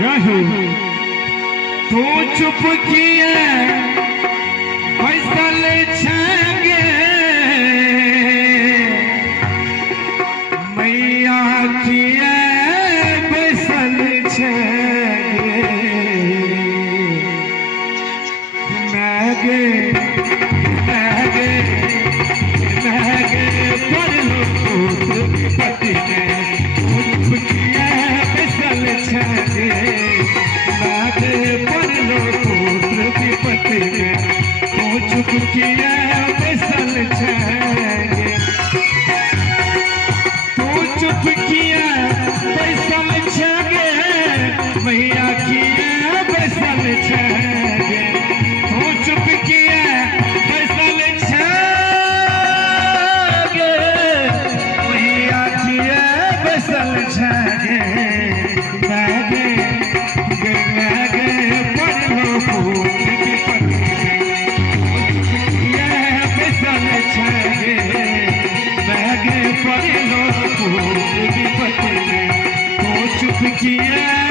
रहू तू चुप किए बैसल छेंगे मैया किए बैसल छेंगे मैगे मैगे मैगे पर लो पति ने चुप किए बैसल छेंगे मैगे पर लो पति ने चुप किए बैसल छेंगे तू चुप किए बैसल छेंगे मैया किए बैसल छेंगे तू चुप किए बैसल छेंगे मैया किए बैसल छेंगे मैगे मैगे पर लो फूल की पत्ती मैगे पर लो फूल की पत्ती को चुप किया